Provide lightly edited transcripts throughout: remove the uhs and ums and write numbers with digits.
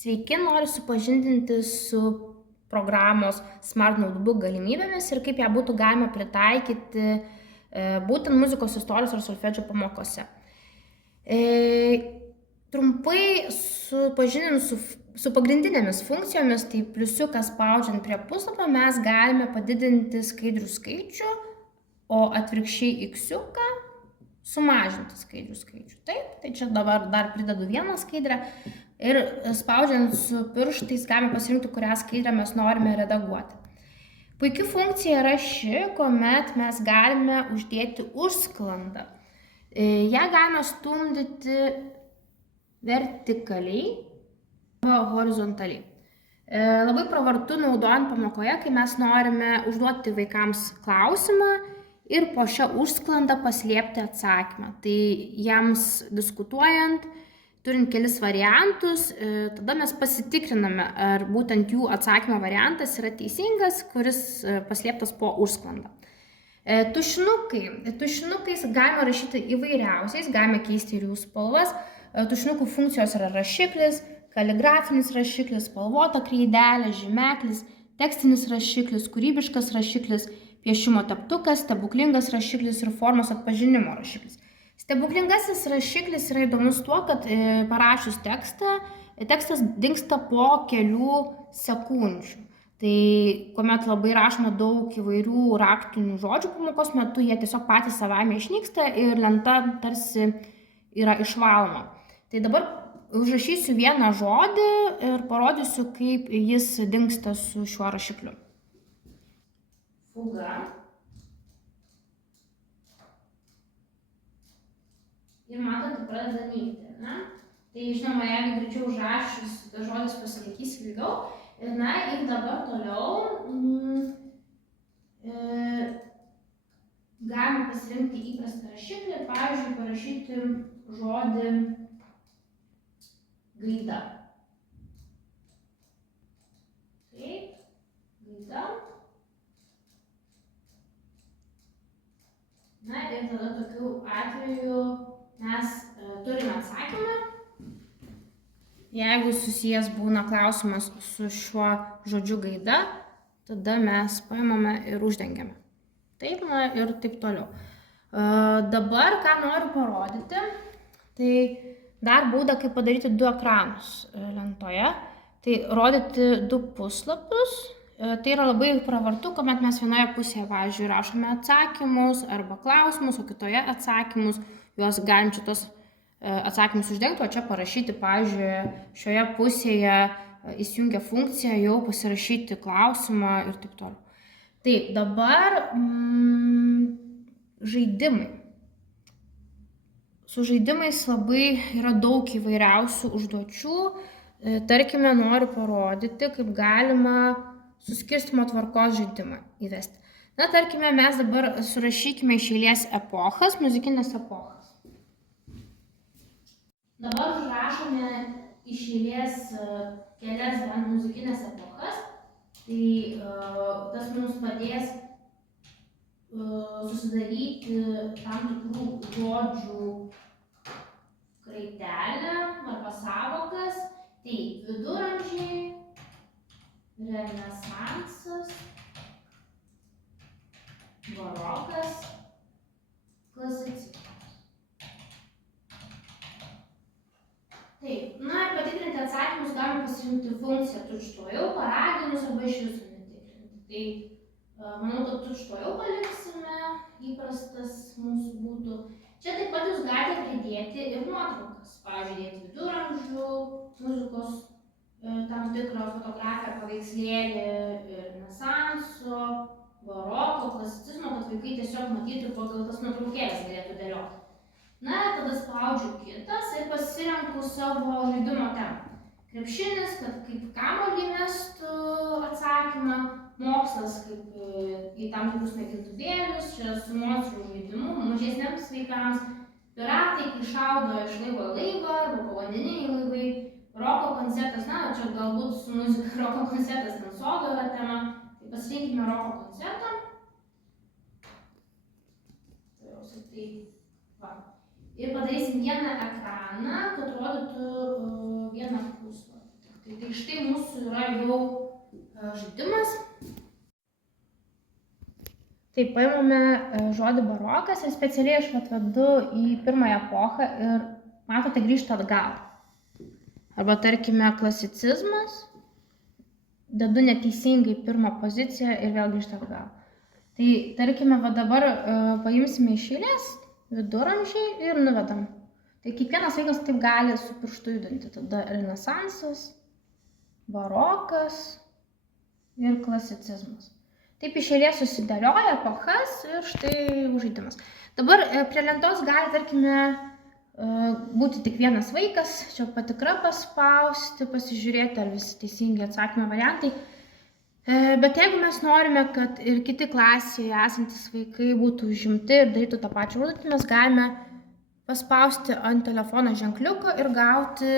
Sveiki, noriu supažindinti su programos Smart Notebook galimybėmis ir kaip ją būtų galima pritaikyti būtent muzikos istorijos ar solfedžio pamokose. Trumpai supažindinsiu su pagrindinėmis funkcijomis, tai pliusiuką spaudžiant prie puslapio mes galime padidinti skaidrių skaičių, o atvirkščiai iksiuką sumažinti skaidrių skaičių. Taip, tai čia dabar dar pridedu vieną skaidrę ir spaudžiant su pirštais galime pasirinkti, kurią skaidrę mes norime redaguoti. Puiki funkcija yra ši, kuomet mes galime uždėti užsklandą. Ją galime stumdyti vertikaliai arba horizontaliai. Labai pravartu naudojant pamokoje, kai mes norime užduoti vaikams klausimą ir po šią užsklandą paslėpti atsakymą. Tai jiems diskutuojant, turint kelis variantus, tada mes pasitikriname, ar būtent jų atsakymo variantas yra teisingas, kuris paslėptas po užsklandą. Tušinukais galima rašyti įvairiausiais, galime keisti ir jų spalvas. Tušinukų funkcijos yra rašiklis, kaligrafinis rašiklis, spalvota kreidelė, žymeklis, tekstinis rašiklis, kūrybiškas rašiklis, piešimo teptukas, stebuklingas rašiklis ir formos atpažinimo rašiklis. Stebuklingasis rašiklis yra įdomus tuo, kad parašius tekstą, tekstas dingsta po kelių sekundžių. Tai kuomet labai rašoma daug įvairių raktinių žodžių pamokos metu, jie tiesiog patys savaime išnyksta ir lenta tarsi yra išvaloma. Tai dabar užrašysiu vieną žodį ir parodysiu, kaip jis dingsta su šiuo rašikliu. Fuga. Ir matot, pradeda nykti. Tai žinoma, jeigu greičiau užrašius, tas žodis pasilaikys ilgiau. Ir dabar toliau galime pasirinkti įprastą rašiklį ir, pavyzdžiui, parašyti žodį gaida. Taip, gaida. Ir tada tokiu atveju mes turime atsakymą. Jeigu susijęs būna klausimas su šiuo žodžiu gaida, tada mes paimame ir uždengiame. Taip, ir taip toliau. Dabar, ką noriu parodyti, tai dar būdą, kaip padaryti 2 ekranus lentoje. Tai rodyti 2 puslapius. Tai yra labai pravartu, kuomet mes vienoje pusėje, pavyzdžiui, rašome atsakymus arba klausimus, o kitoje atsakymus. Juos galim šitos atsakymus uždengti, o čia parašyti, pavyzdžiui, šioje pusėje įsijungia funkcija jau pasirašyti klausimą ir taip toliau. Taip, dabar žaidimai. Su žaidimais labai yra daug įvairiausių užduočių. Tarkime, noriu parodyti, kaip galima suskirstymo tvarkos žaidimą įvesti. Tarkime, mes dabar surašykime iš eilės epochas, muzikinės epochas. Dabar užrašome iš eilės kelias muzikinės epochas. Tai tas mums padės susidaryti tam tikrų žodžių kraitelę arba sąvokas. Tai viduramžiai, renesansas, barokas, klasicizmas. Taip, ir patikrinti atsakymus galime pasirinkti funkciją tučtuojau, paraginus arba iš viso netikrinti. Tai manau, kad tučtuojau paliksime, įprastas mūsų būtų. Čia taip pat jūs galite pridėti ir nuotraukas. Pavyzdžiui, dėti viduramžių, muzikos tam tikrą fotografiją, paveikslėlį, renesanso, baroko, klasicizmo, kad vaikai tiesiog matytų pagal tas nuotraukėlės galėtų dėlioti. Tada spaudžiu kitas ir pasirenku savo žaidimo temą. Krepšinis, kad kaip kamuolį mestų atsakymą, mokslas kaip į tam tikrus mėgintuvėlius, čia su monstrų žaidimu, mažesniems vaikams, piratai, kai šaudo iš laivo į laivą arba povandeniniai laivai, roko koncertas, čia galbūt su muzika roko koncertas, ten sodo yra tema, tai pasirinkime roko koncertą. Ir padarysim vieną ekraną, kad rodytų vieną puslapį. Tai Tai štai mūsų yra jau žaidimas. Tai paimame žodį barokas ir specialiai aš atvedu į pirmąją epochą ir matote grįžta atgal. Arba tarkime klasicizmas, dedu neteisingai pirmą poziciją ir vėl grįžta atgal. Tai tarkime, va dabar paimsime iš eilės viduramžiai ir nuvedam. Tai kiekvienas vaikas taip gali su pirštu judinti. Tada renesansas, barokas ir klasicizmas. Taip iš eilės susidėlioja epochas ir štai žaidimas. Dabar prie lentos gali, tarkime, būti tik vienas vaikas, čia patikra paspausti, pasižiūrėti, ar visi teisingi atsakymai variantai. Bet jeigu mes norime, kad ir kiti klasėje esantis vaikai būtų užimti ir darytų tą pačią užduotį, mes galime paspausti ant telefono ženkliuko ir gauti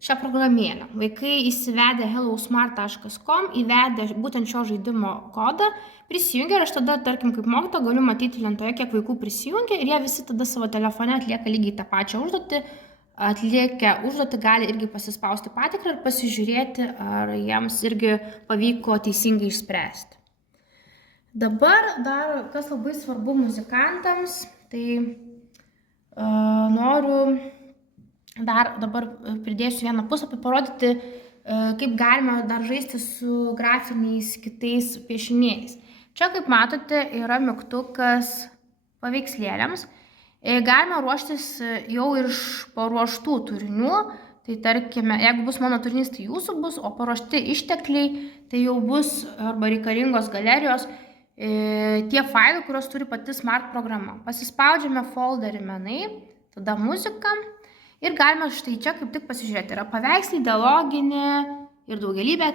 šią programėlę. Vaikai įsivedę hellosmart.com, įvedę būtent šio žaidimo kodą, prisijungia ir aš tada, tarkim, kaip mokytoja, galiu matyti lentoje, kiek vaikų prisijungia ir jie visi tada savo telefone atlieka lygiai tą pačią užduotį. Atliekę užduotį gali irgi pasispausti patikrą ir pasižiūrėti, ar jiems irgi pavyko teisingai išspręsti. Dabar dar, kas labai svarbu muzikantams, tai noriu dar dabar pridėsiu vieną puslapį, parodyti, kaip galima dar žaisti su grafiniais kitais piešinėjais. Čia, kaip matote, yra mygtukas paveikslėliams. Galima ruoštis jau ir iš paruoštų turinių, tai tarkime, jeigu bus mano turinys, tai jūsų bus, o paruošti ištekliai, tai jau bus arba reikalingos galerijos tie failai, kurios turi pati Smart programa. Pasispaudžiame folderį menai, tada muzika ir galima štai čia kaip tik pasižiūrėti. Yra paveikslai, dialoginė ir daugelybė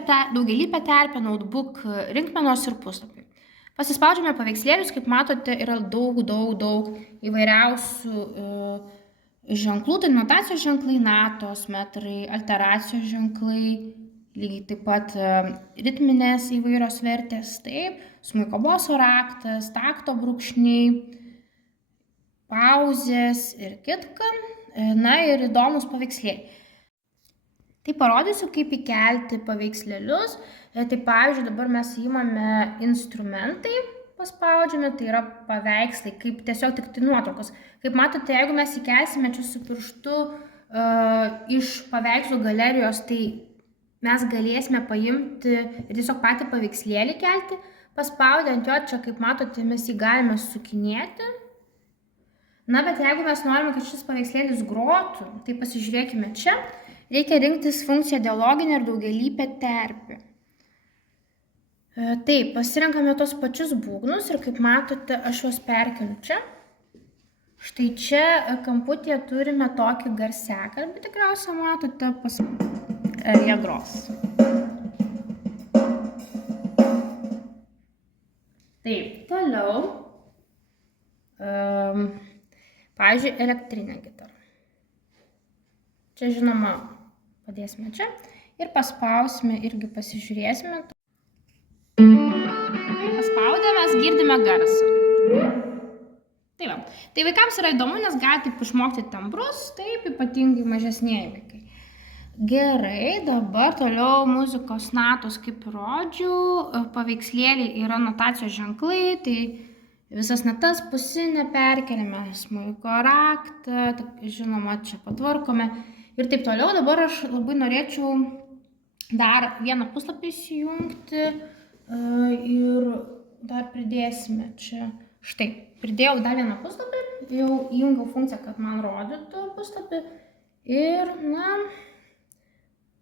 terpė, notebook, rinkmenos ir puslapiai. Pasispaudžiame paveikslėlius, kaip matote, yra daug įvairiausių ženklų, tai notacijos ženklai, natos, metrai, alteracijos ženklai, lygiai taip pat ritminės įvairios vertės, taip, smuiko boso raktas, takto brūkšniai, pauzės ir kitka, na ir įdomus paveikslėliai. Tai parodysiu, kaip įkelti paveikslėlius. Tai pavyzdžiui, dabar mes įmame instrumentai, paspaudžiame, tai yra paveikslai, kaip tiesiog tik tai nuotraukos. Kaip matote, jeigu mes įkelsime čia su pirštu iš paveikslų galerijos, tai mes galėsime paimti ir tiesiog patį paveikslėlį kelti. Paspaudę ant jo, čia kaip matote, mes jį galime sukinėti. Na, bet jeigu mes norime, kad šis paveikslėlis grotų, tai pasižiūrėkime čia. Reikia rinktis funkciją dialoginė ir daugelybė terpė. Taip, pasirenkame tos pačius būgnus ir kaip matote, aš juos perkeliu čia. Štai čia kamputyje turime tokį garsiakalbį, tikriausiai matote, jie gros. Taip, toliau, pavyzdžiui, elektrinė gitara. Čia, žinoma, padėsime čia ir paspausime, irgi pasižiūrėsime. Paspaudę mes girdime garsą. Tai va. Tai vaikams yra įdomu, nes gali taip išmokti tembrus, taip ypatingai mažesnieji vaikai. Gerai, dabar toliau muzikos natos, kaip rodžiau, paveikslėliai yra notacijos ženklai, tai visas natas pusinę perkeliame, smuiko raktą, žinoma, čia patvarkome ir taip toliau. Dabar aš labai norėčiau dar vieną puslapį įsijungti ir dar pridėsime čia. Štai, pridėjau dar vieną puslapį, jau įjungiau funkciją, kad man rodytų puslapį ir, na,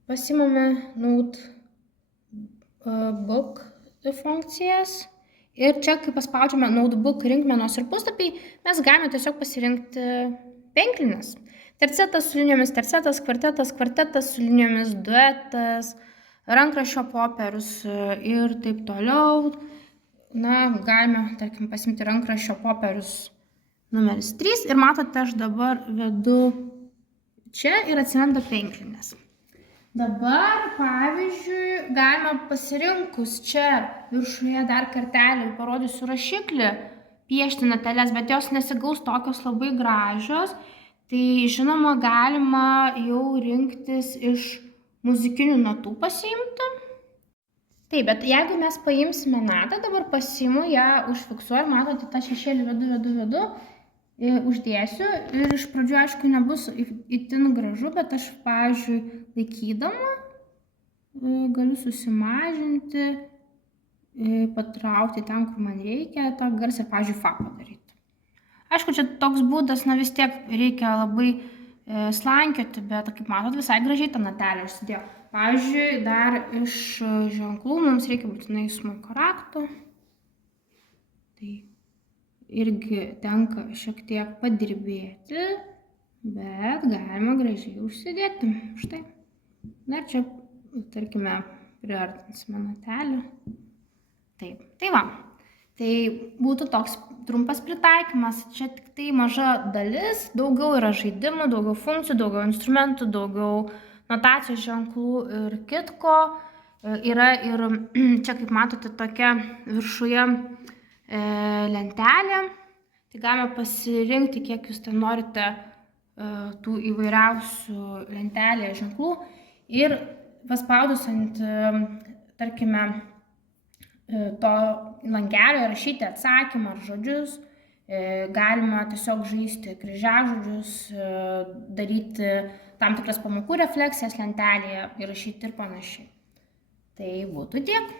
pasimame notebook funkcijas ir čia, kai paspaudžiame notebook rinkmenos ir puslapiai, mes galime tiesiog pasirinkti penklines. Tercetas su linijomis tercetas, kvartetas su linijomis duetas, rankraščio popierius ir taip toliau. Na, galime, tarkim, pasimti rankraščio popierius numeris 3 ir matote, aš dabar vedu čia ir atsiranda penklinės. Dabar, pavyzdžiui, galima pasirinkus čia viršuje dar kartelį, parodysiu rašiklį, piešti nateles, bet jos nesigaus tokios labai gražios. Tai, žinoma, galima jau rinktis iš muzikinių natų pasiimti. Taip, bet jeigu mes paimsime natą, dabar pasiimu ją, užfiksuoju, matote tą šešėlį vedu, uždėsiu ir iš pradžių, aišku, nebus itin gražu, bet aš, pavyzdžiui, laikydama galiu susimažinti, patraukti ten, kur man reikia, tą garsą, pavyzdžiui, fa padaryti. Aišku, čia toks būdas, vis tiek reikia labai slankioti, bet, kaip matot, visai gražiai tą natelę užsidėjau. Pavyzdžiui, dar iš ženklų mums reikia būtinai smuiko rakto. Tai irgi tenka šiek tiek padirbėti, bet galima gražiai užsidėti. Štai. Na ir čia, tarkime, priartinsime natelę. Taip, tai va. Tai būtų toks trumpas pritaikymas. Čia tik tai maža dalis, daugiau yra žaidimų, daugiau funkcijų, daugiau instrumentų, daugiau notacijos ženklų ir kitko. Yra ir čia, kaip matote, tokia viršuje lentelė. Tai galima pasirinkti, kiek jūs ten norite tų įvairiausių lentelėje ženklų. Ir paspaudus ant, tarkime, to langelio rašyti atsakymą ar žodžius. Galima tiesiog žaisti kryžiažodžius, daryti tam tikras pamokų refleksijas lentelėje, įrašyti ir panašiai. Tai būtų tiek.